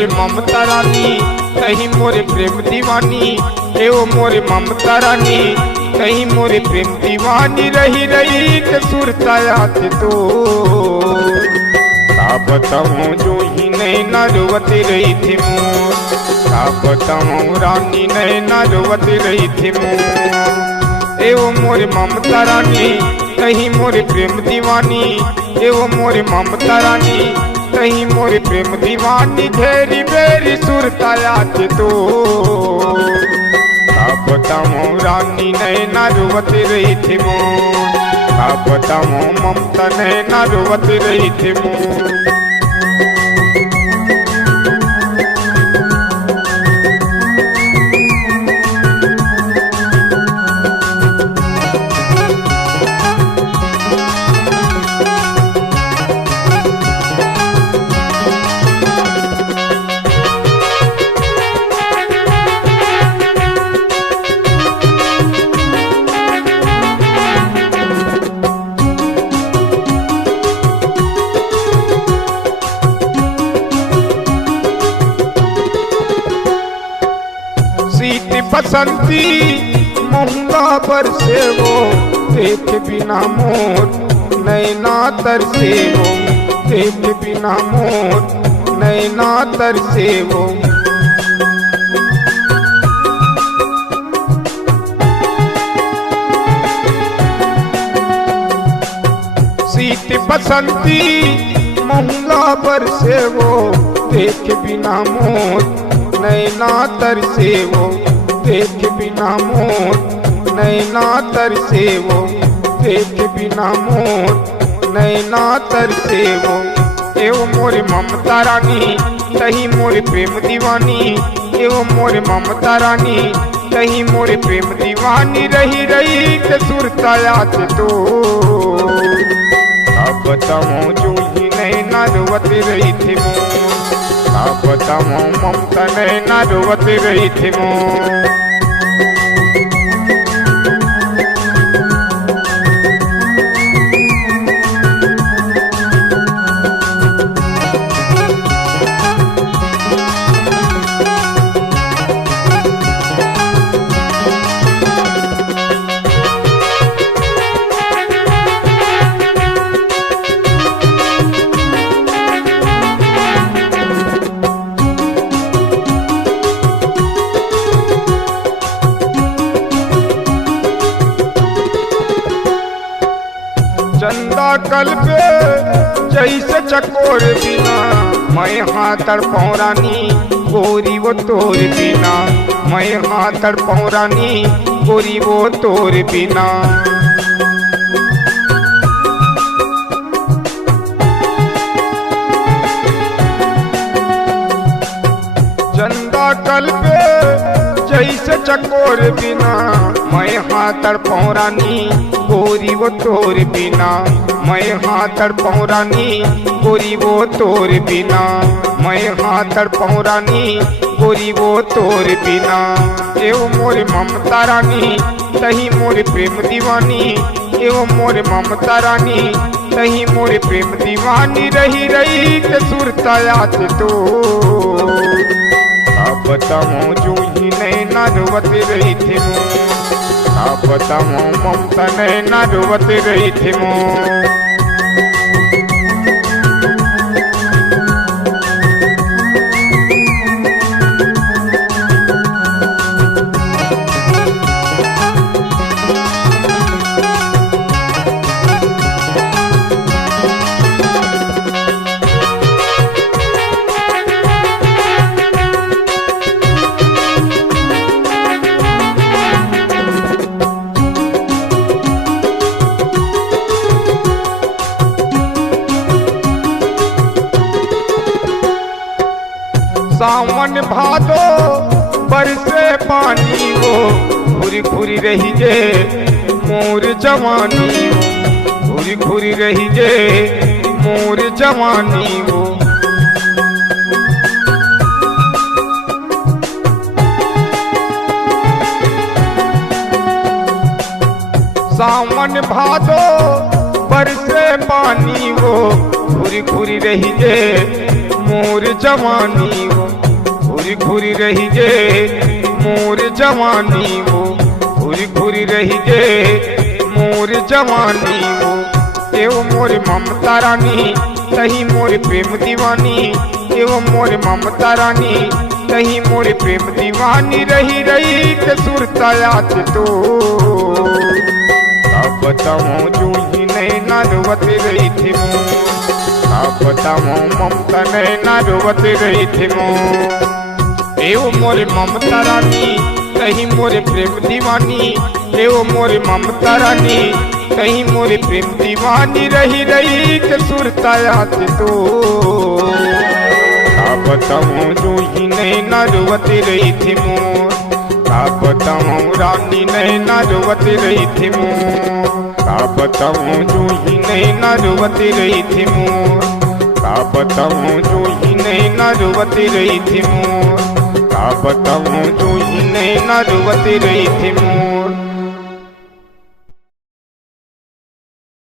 मोरे ममता रानी कहीं मोरे प्रेम दीवानी, ए वो मोरे ममता रानी कहीं मोरे प्रेम दीवानी। रही रही के सुरता याद तो का बताऊं जो ही नैना रोवती रही थी मोर, का बताऊं रानी नैना रोवती रही थी मोर। ए वो मोरे ममता रानी कहीं मोरे प्रेम दीवानी, ए वो मोरे ममता रानी कहीं मोरे प्रेम दीवानी। घेरी बेरी सुरता याद तो का बताऊं रानी नैना रोवती रही थी मोर, का बताऊं ममता नैना रोवती रही थी मोर। बसंती महंगा पर से वो देख बिना मोर नैना तर से वो, देख बिना मोर नैना तर से वो। सीत बसंती महंगा पर से वो देख बिना मोर नैना तर से वो, देख बिना मोर नैना तर से वो, देख बिना मोर नैना तर से वो। ए वो मोरे ममता रानी कहीं मोरे प्रेम दीवानी, ए वो मोरे ममता रानी कहीं मोरे प्रेम दीवानी। रही रही के सुरता याद तो का बताऊं जो ही नैना रोवती रही थी मोर, का बताऊं ममता नैना रोवती रही थी मोर। चंदा कल पे जैसे चकोर बिना मैं हाथ तड़पाऊं रानी गोरी वो तोर बिना, मैं हाथ तड़पाऊं रानी गोरी वो तोर बिना। चंदा कल पे जैसे चकोर बिना मैं हाथ तड़पाऊं रानी गोरी वो तोर बिना, मैं हाथ तड़पाऊं रानी गोरी वो तोर बिना, मैं हाथ तड़पाऊं रानी गोरी वो तोर बिना। ए वो मोरे ममता रानी कहीं मोरे प्रेम दीवानी, ए वो मोरे ममता रानी कहीं मोरे प्रेम दीवानी। रही रही के सुरता याद तो का बताऊं जो ही नैना रोवती रही थी मोर, का बताऊं ममता नैना रोवती रही थी मोर। सावन भादो बरसे पानी वो घुरी घुरी रही जे मोर जवानी वो, घुरी घुरी रही जे मोर जवानी वो। सावन भादो बरसे पानी वो घुरी घुरी रही जे मोर जवानी वो। घूरी घूरी रही जे मोर जवानी वो, घूरी घूरी रही जे मोर जवानी वो। एवं मोर ममता रानी तही मोर प्रेम दीवानी, एवं मोर ममता रानी तही मोर प्रेम दीवानी। रही रही के सुरतायात तो अब बताऊं जो ही नहीं ना रोवत रही थी मो, अब बताऊं ममता नहीं ना रोवत रही थी मो। एवं मोर ममता रानी तही मोर प्रेम दीवानी, एवं मोर ममता रानी तही मोर प्रेम दीवानी। रही रही के सुरतायात तो अब बताऊं जो ही नहीं ना रोवत रही थी मोर, अब बताऊं रानी नहीं ना रोवत रही थी मोर, अब बताऊं जो ही नहीं ना रोवत रही थी मोर, अब बताऊं जो ही नहीं ना रोवत रही थी मोर, अब बताऊं जो ही नहीं ना रोवत रही थी मोर।